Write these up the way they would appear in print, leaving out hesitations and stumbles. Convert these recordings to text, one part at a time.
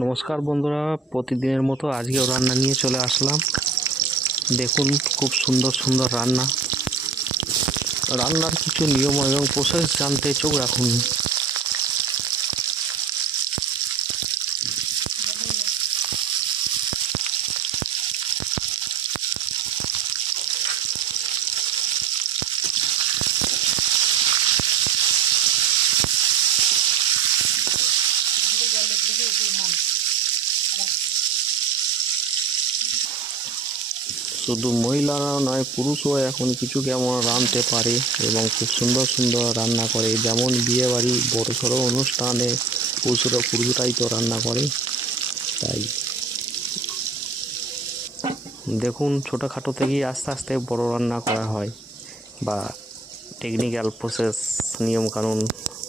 নমস্কার বন্ধুরা, প্রতিদিনের মতো আজকেও রান্না নিয়ে চলে আসলাম। দেখুন, খুব সুন্দর সুন্দর রান্নার কিছু নিয়ম এবং প্রসেস জানতে চোখ রাখুন। শুধু মহিলারা নয়, পুরুষও এখন কিছু কেমন রাঁধতে পারে এবং খুব সুন্দর সুন্দর রান্না করে। যেমন বিয়েবাড়ি, বড়সড় অনুষ্ঠানে পুরুষরাই তো রান্না করে। তাই দেখুন, ছোটোখাটো থেকেই আস্তে আস্তে বড় রান্না করা হয় বা টেকনিক্যাল প্রসেস, নিয়মকানুন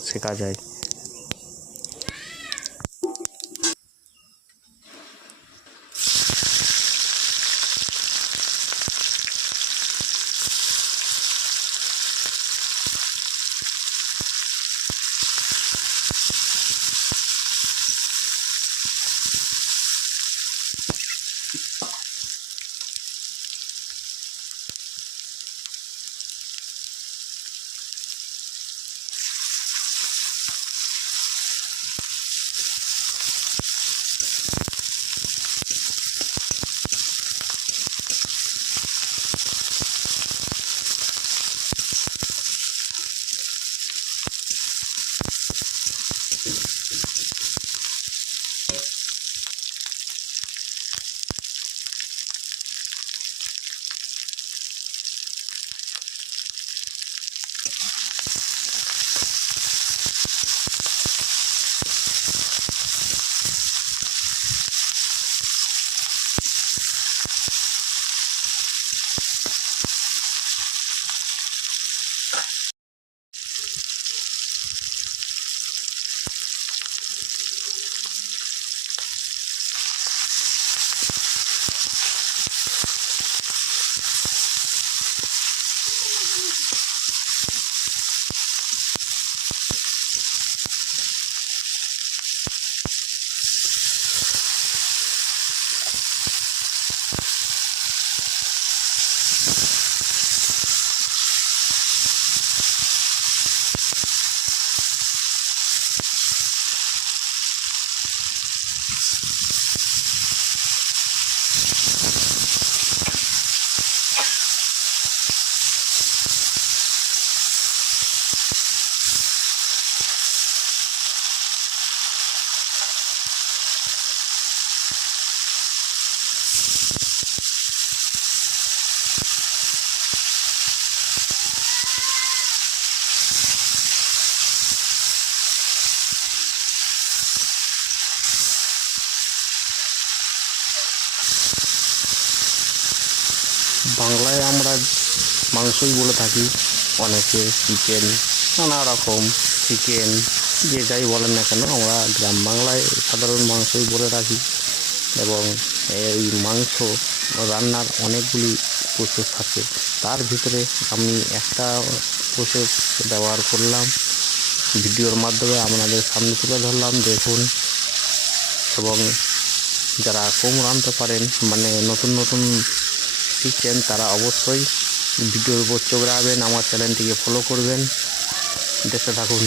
শেখা যায়। বাংলায় আমরা মাংসই বলে থাকি, অনেকে চিকেন, নানা রকম চিকেন, যে যাই বলেন না কেন, আমরা গ্রাম বাংলায় সাধারণ মাংসই বলে রাখি। এবং এই মাংস রান্নার অনেকগুলি প্রসেস থাকে, তার ভিতরে আমি একটা প্রসেস ব্যবহার করলাম, ভিডিওর মাধ্যমে আপনাদের সামনে তুলে ধরলাম। দেখুন, এবং যারা কম রাঁধতে পারেন, মানে নতুন নতুন শিখছেন, তারা অবশ্যই ভিডিওর উপর চোখ রাখবেন, আমার চ্যানেলটিকে ফলো করবেন, দেখতে থাকুন।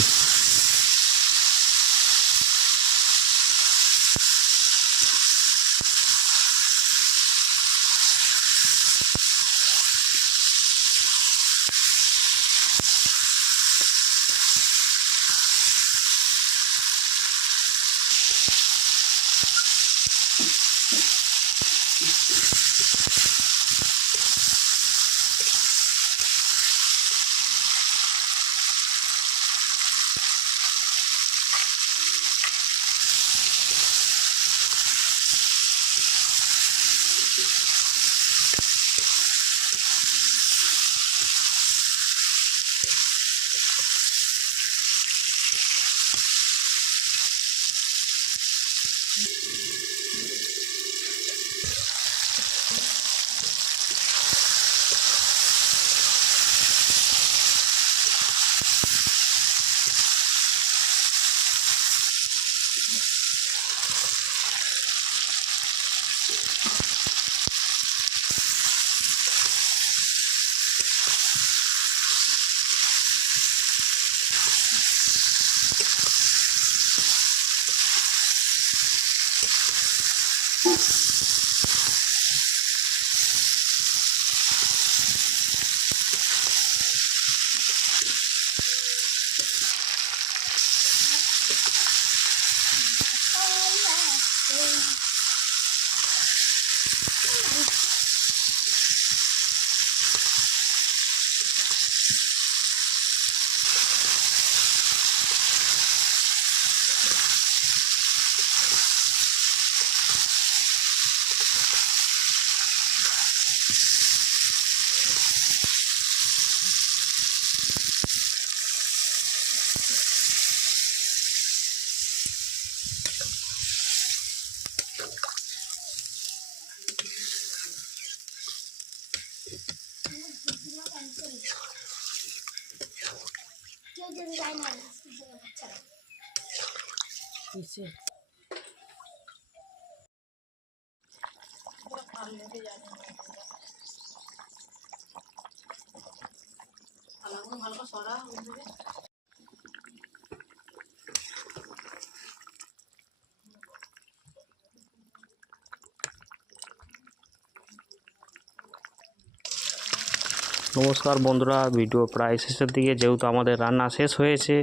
নমস্কার বন্ধুরা, ভিডিও প্রায় শেষের দিকে, যেহেতু আমাদের রান্না শেষ হয়েছে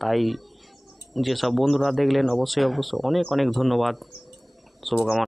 তাই যেসব বন্ধুরা দেখলেন অবশ্যই অনেক অনেক ধন্যবাদ। শুভকামনা।